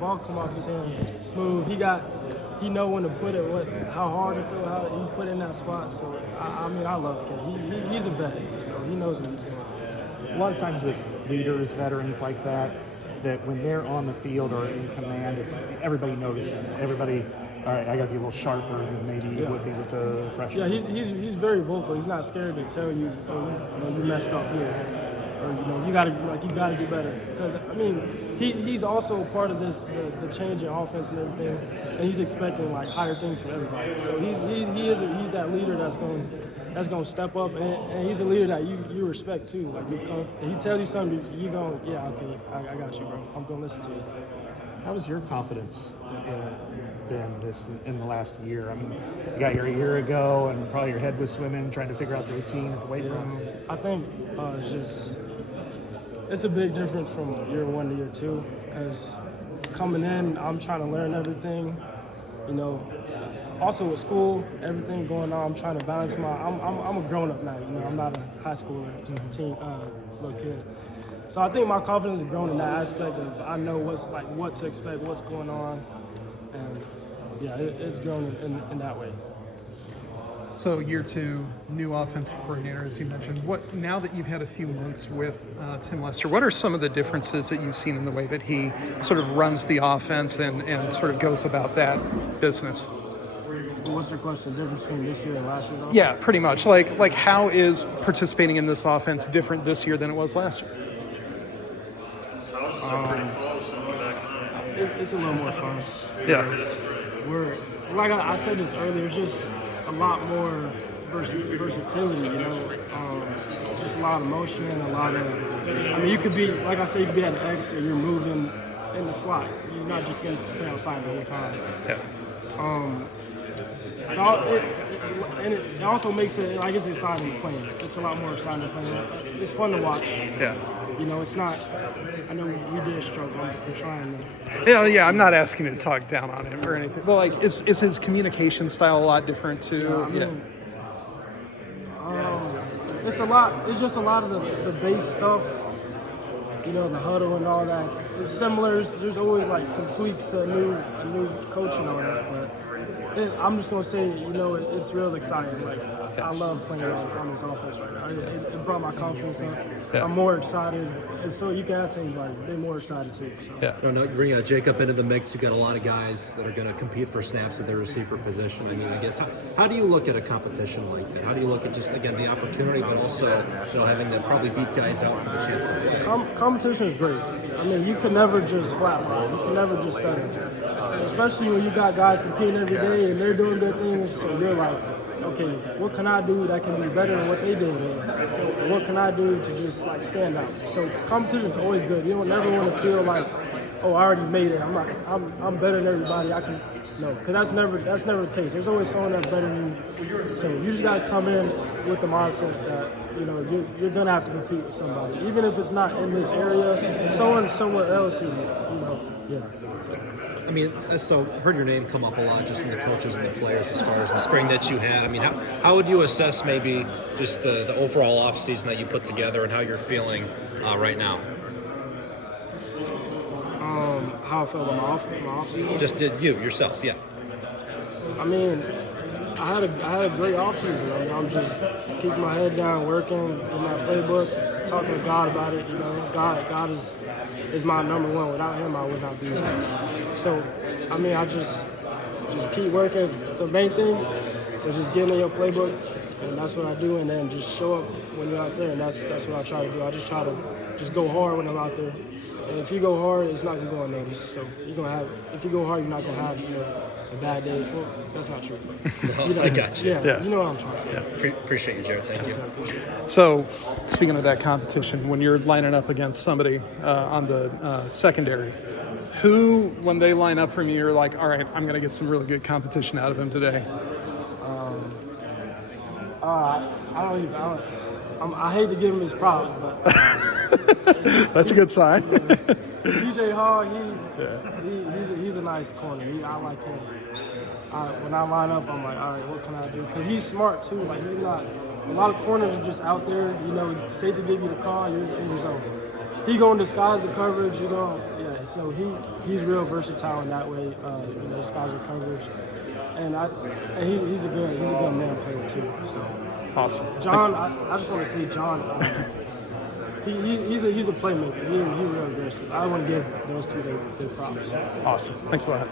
ball come off his hand smooth. He know when to put it, how hard to throw, how he put in that spot. So I mean, I love Kid. He's a vet, so he knows what he's doing. A lot of times with leaders, veterans like that when they're on the field or in command, everybody notices. Everybody, all right, I got to be a little sharper than maybe you would be with the freshman. Yeah, he's very vocal. He's not scared to tell you, you messed up here, or you gotta do better. Because I mean, he's also part of this the change in offense and everything, and he's expecting like higher things from everybody. So he's that leader that's going to step up, and he's a leader that you respect too. Like you come, and he tells you something, you go, yeah, okay, I got you, bro. I'm gonna listen to you. How has your confidence been in the last year? I mean, you got here a year ago, and probably your head was swimming, trying to figure out the routine at the weight room. I think it's a big difference from year 1 to year 2, because coming in, I'm trying to learn everything. Also with school, everything going on, I'm trying to balance I'm a grown up now. I'm not a high schooler, teen little kid. So I think my confidence has grown in that aspect of I know what to expect, what's going on, and yeah, it's grown in that way. So year 2, new offensive coordinator, as you mentioned. Now that you've had a few months with Tim Lester, what are some of the differences that you've seen in the way that he sort of runs the offense and sort of goes about that business? What's the question? Difference between this year and last year? Yeah, pretty much. Like how is participating in this offense different this year than it was last year? It's a little more fun. Yeah. Like I said this earlier, it's just a lot more versatility, just a lot of motion and a lot of, you could be, like I said, you could be at an X and you're moving in the slot. You're not just going to play outside the whole time. Yeah. It also makes it, it's exciting to play. It's a lot more exciting to play. It's fun to watch. Yeah. It's not, I know we did struggle. I'm trying to. Yeah, I'm not asking you to talk down on him or anything. But, is his communication style a lot different, too? It's just a lot of the base stuff, the huddle and all that. It's similar. There's always, some tweaks to a new coach and all that, but I'm just going to say, it's real exciting. I love playing on this offense right now. It brought my confidence up. Yeah. I'm more excited. And so you can ask anybody. They're more excited too. So. Yeah. You bring Jacob into the mix. You've got a lot of guys that are going to compete for snaps at their receiver position. I guess, how do you look at a competition like that? How do you look at just, again, the opportunity, but also, having to probably beat guys out for the chance to play? Competition is great. You can never just flatline. You can never just settle. Especially when you got guys competing every day and they're doing good things, so you're like, okay, what can I do that can be better than what they did? And what can I do to just stand out? So competition is always good. You don't never want to feel like, oh, I already made it. I'm better than everybody. Because that's never the case. There's always someone that's better than you. So you just got to come in with the mindset that you're gonna have to compete with somebody, even if it's not in this area. Someone somewhere else is, yeah. So heard your name come up a lot just from the coaches and the players as far as the spring that you had. How would you assess maybe just the overall offseason that you put together and how you're feeling right now? How I felt about my offseason? Just yourself, yeah. I had a great offseason. I'm just keeping my head down, working in my playbook, talking to God about it. God is my number one. Without Him, I would not be here. So, I just keep working. The main thing is just getting in your playbook, and that's what I do. And then just show up when you're out there, and that's what I try to do. I just try to just go hard when I'm out there. And if you go hard, it's not gonna go unnoticed. So if you go hard, you're not gonna have a bad day. Well, that's not true. I got you. Yeah, you know what I'm trying to say. Yeah. Appreciate you, Jarriett. Thank you. So, speaking of that competition, when you're lining up against somebody on the secondary, who, when they line up from you, you're like, all right, I'm going to get some really good competition out of him today? I hate to give him his props, but that's a good sign. DJ Hall, he's a nice corner. I like him. When I line up, I'm like, all right, what can I do? Because he's smart too. He's not. A lot of corners are just out there. Safety give you the call, you're in your zone. He gonna disguise the coverage. Yeah, so he's real versatile in that way. This guy's recovers, and he's a good man player too. So Awesome. John, I just want to say John. He's a playmaker. He's real aggressive. I want to give those two their props. Awesome. Thanks a lot.